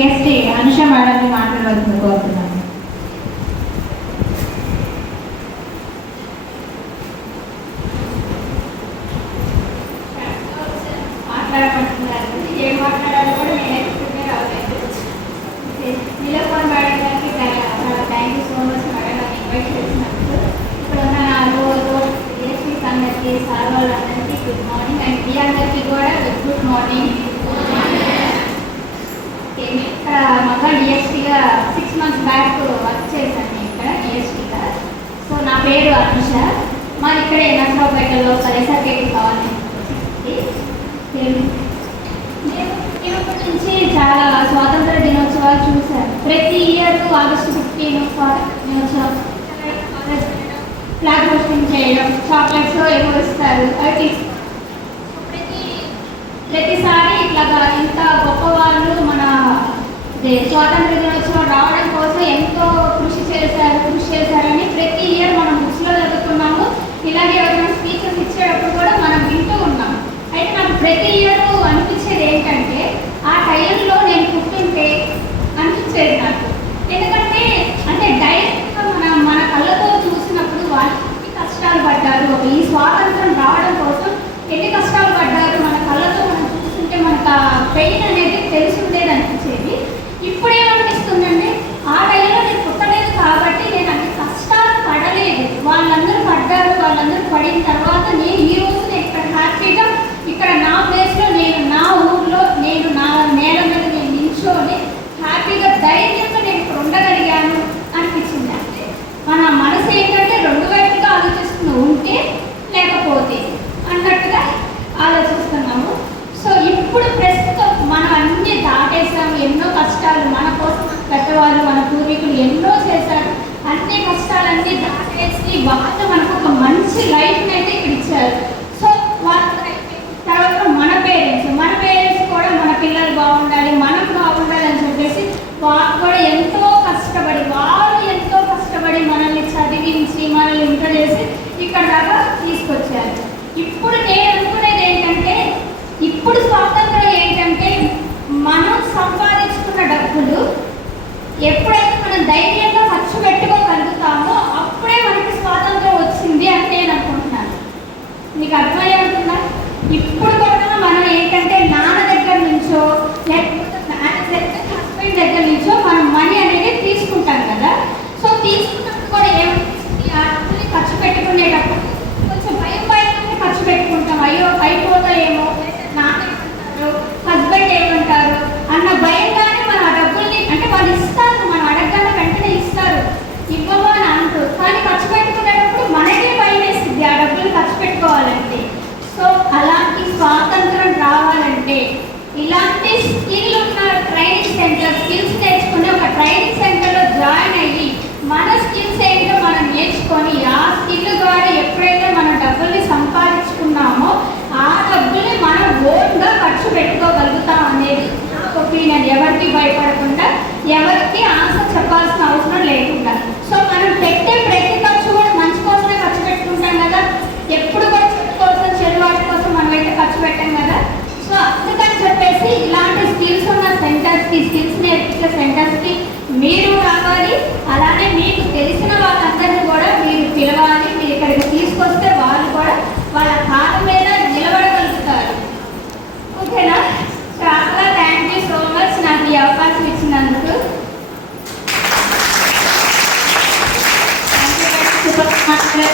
DST Anusha మేడంని మాట్లాడవలసింది కోరుతున్నాను. మాట్లాడమంటున్నారు, ఏం మాట్లాడాలో కూడా నేనైతే ప్రిపేర్ అవ్వలేదు. నీలఫోన్ మేడం గారికి చాలా thank you so much madam గారిని ఇన్వైట్ చేసినందుకు. ఇప్పుడు ఉన్న నా డిఎస్టీ అందరికీ సార్ వాళ్ళందరికీ గుడ్ మార్నింగ్ అండ్ మీ అందరికీ కూడా గుడ్ మార్నింగ్. ఇక్కడ మళ్ళీ డిఎస్టీగా 6 months బ్యాక్ వర్క్ చేశాను నేను ఇక్కడ డిఎస్టీగా. సో నా పేరు అనుష, మాది ఇక్కడ నర్సరావుపేటలో సరేసర్కేటి కావాలి. నేను ఇప్పటి నుంచి చాలా స్వాతంత్ర దినోత్సవాలు చూశాను. ప్రతి ఇయర్ August 15 స్వాతంత్ర దినోత్సవం ఫ్లాగ్ హోస్టింగ్ చేయడం, చాక్లెట్స్ ఏమో ఇస్తారు, అవి ప్రతిసారి ఇట్లాగా ఇంత గొప్ప వాళ్ళు మన స్వాతంత్ర దినోత్సవం రావడం కోసం ఎంతో కృషి చేశారని ప్రతి ఇయర్ మనం బుక్స్లో చదువుతున్నాము. ఇలాగే ఎవరైనా స్పీచెస్ ఇచ్చేటప్పుడు కూడా మనం వింటూ ఉన్నాము. అయితే నాకు ప్రతి ఇయర్ అనిపించేది ఏంటంటే ఆ టైంలో నేను పుట్టుంటే అనిపించేది నాకు. ఎందుకంటే అంటే డైరెక్ట్గా మన కళ్ళతో చూసినప్పుడు వాళ్ళు ఎన్ని కష్టాలు పడ్డారు, ఈ స్వాతంత్రం రావడం కోసం ఎన్ని కష్టాలు పడ్డారు మన కళ్ళతో మనం చూస్తుంటే మనకు ఆ పెయిన్ అనేది తెలుసుండేది అనిపించేది. ఇప్పుడేమనిపిస్తుందంటే ఆ టైంలో నేను పుట్టలేదు కాబట్టి నేను అన్ని కష్టాలు పడలేదు, వాళ్ళందరూ పడ్డారు. వాళ్ళందరూ పడిన తర్వాత నేను ఈ రోజు నేను ఇక్కడ హ్యాపీగా ఇక్కడ నా ప్లేస్లో నేను నా ఊర్లో నేను నా నేల మీద నేను నిల్చొని హ్యాపీగా ధైర్యంగా నేను ఇక్కడ ఉండగలిగాను అనిపించింది. అంటే మన మనసు ఏంటంటే 2 వైపుగా ఆలోచిస్తూ ఉంటే లేకపోతే అన్నట్టుగా ఆలోచిస్తున్నాము. సో ఇప్పుడు ప్రస్తుతం మనం అన్నీ దాటేసాము. ఎన్నో కష్టాలు మన కోసం పెద్దవాళ్ళు మన పూర్వీకులు ఎన్నో చేశారు. అన్ని కష్టాలన్నీ దాటేసి వాళ్ళు మనకు ఒక మంచి లైఫ్ని అయితే ఇక్కడ ఇచ్చారు. సో వాళ్ళ తర్వాత మన పేరెంట్స్ కూడా మన పిల్లలు బాగుండాలి, మనం బాగుండాలి అని చెప్పేసి వాళ్ళు కూడా ఎంతో కష్టపడి మనల్ని చదివించి మనల్ని ఇంత చేసి ఇక్కడ దాకా తీసుకొచ్చారు. ఇప్పుడు నేను అనుకునేది ఏంటంటే ఇప్పుడు స్వాతంత్రం ఏంటంటే మనం సంపాదించుకున్న డబ్బులు ఎప్పుడైతే మనం ధైర్యంగా ఖర్చు పెట్టుకోగలుగుతామో అప్పుడే మనకి స్వాతంత్రం వచ్చింది అని నేను అనుకుంటున్నాను. మీకు అర్థమయ్యేంటుందా? ఇప్పుడు కూడా మనం ఏంటంటే నాన్న దగ్గర నుంచో లేకపోతే హస్బెండ్ దగ్గర నుంచో మనం మనీ అనేది తీసుకుంటాం కదా. సో తీసుకున్నప్పుడు కూడా ఏమనిపిస్తుంది, ఆ డబ్బుల్ని ఖర్చు పెట్టుకునేటప్పుడు కొంచెం భయంగానే ఖర్చు పెట్టుకుంటాం. అయ్యో అయిపోతాయేమో, నాన్న ఏమంటారు, హస్బెండ్ ఏమంటారు అన్న భయంగానే మనం ఆ డబ్బుల్ని అంటే వాళ్ళు ఇస్తారు, మనం అడగగానే వెంటనే ఇస్తారు, ఇవ్వము అని అంటారు. కానీ ఖర్చు పెట్టుకునేటప్పుడు మనకే భయం వేస్తుంది ఆ డబ్బులు ఖర్చు పెట్టుకోవాలంటే. సో అలాంటి స్వాతంత్రం రావాలంటే ఇలాంటి స్కిల్ ఉన్న ట్రైనింగ్ సెంటర్, స్కిల్స్ నేర్చుకుని ఒక ట్రైనింగ్ సెంటర్లో జాయిన్ అయ్యి మన స్కిల్స్ ఏంటో మనం నేర్చుకొని ఆ స్కిల్ ద్వారా ఎప్పుడైతే మనం డబ్బుల్ని సంపాదించుకున్నామో ఆ డబ్బుల్ని మనం ఓన్గా ఖర్చు పెట్టుకోగలుగుతాం అనేది నా ఒపీనియన్. ఎవరికి భయపడకుండా, ఎవరికి ఆన్సర్ చెప్పాల్సిన అవసరం లేకుండా. సో మనం పెట్టే ప్రతి ఖర్చు కూడా మంచి కోసమే ఖర్చు పెట్టుకుంటాం కదా. ఎప్పుడు కూడా చెడు కోసం, చెడు వాటి కోసం మనమైతే ఖర్చు పెట్టాం కదా. సో అందుకని చెప్పేసి ఇలాంటి స్కిల్స్ ఉన్న సెంటర్స్కి, స్కిల్స్ నేర్పించే సెంటర్స్కి మీరు రావాలి. అలానే మీకు తెలిసిన వాళ్ళందరినీ కూడా మీరు పిలవాలి. మీరు ఇక్కడికి తీసుకొస్తే వాళ్ళు కూడా వాళ్ళ కాళ్ళ మీద నిలబడగలుగుతారు. ఓకేనా? చాలా థ్యాంక్ యూ సో మచ్ నాకు ఈ అవకాశం ఇచ్చినందుకు. Thank you.